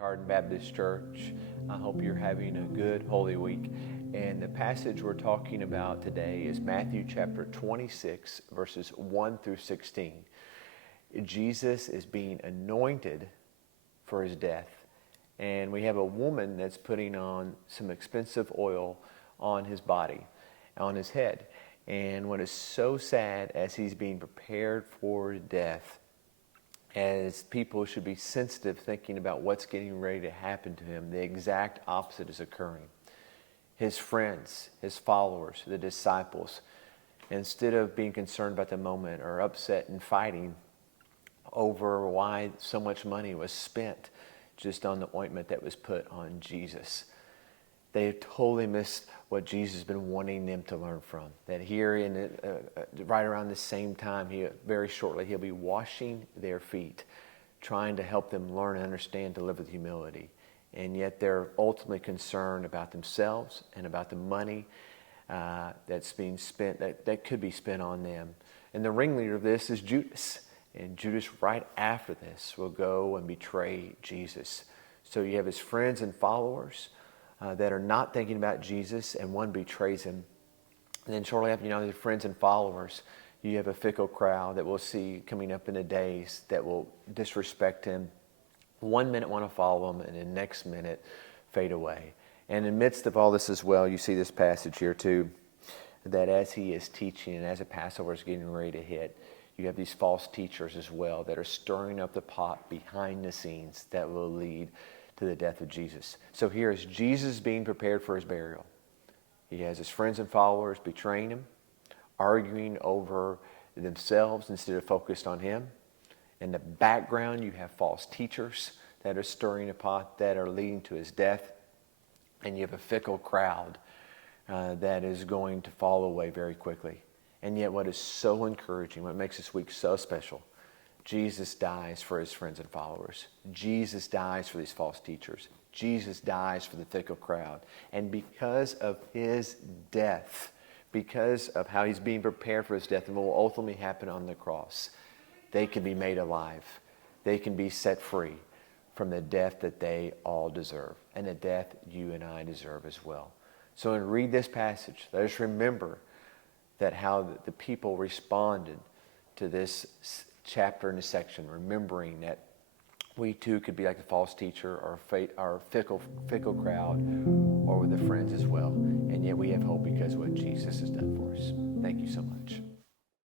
Harden Baptist Church. I hope you're having a good Holy Week. And the passage we're talking about today is Matthew chapter 26, verses 1 through 16. Jesus is being anointed for his death. And we have a woman that's putting on some expensive oil on his body, on his head. And what is so sad as he's being prepared for death, as people should be sensitive thinking about what's getting ready to happen to him, the exact opposite is occurring. His friends, his followers, the disciples, instead of being concerned about the moment or upset and fighting over why so much money was spent just on the ointment that was put on Jesus, they totally missed what Jesus has been wanting them to learn from. That here, right around the same time, very shortly, he'll be washing their feet, trying to help them learn and understand to live with humility. And yet they're ultimately concerned about themselves and about the money that's being spent, that could be spent on them. And the ringleader of this is Judas. And Judas, right after this, will go and betray Jesus. So you have his friends and followers that are not thinking about Jesus, and one betrays him. And then shortly after, his friends and followers, you have a fickle crowd that we'll see coming up in the days that will disrespect him. 1 minute want to follow him, and the next minute fade away. And in the midst of all this as well, you see this passage here too, that as he is teaching and as the Passover is getting ready to hit, you have these false teachers as well that are stirring up the pot behind the scenes that will lead to the death of Jesus. So here is Jesus being prepared for his burial. He has his friends and followers betraying him, arguing over themselves instead of focused on him. In the background, you have false teachers that are stirring a pot that are leading to his death. And you have a fickle crowd that is going to fall away very quickly. And yet what is so encouraging, what makes this week so special, Jesus dies for his friends and followers. Jesus dies for these false teachers. Jesus dies for the fickle crowd. And because of his death, because of how he's being prepared for his death and what will ultimately happen on the cross, they can be made alive. They can be set free from the death that they all deserve, and the death you and I deserve as well. So when we read this passage, let us remember that how the people responded to this chapter in this section, remembering that we too could be like the false teacher or fickle crowd, or with the friends as well. And yet we have hope because of what Jesus has done for us. Thank you so much.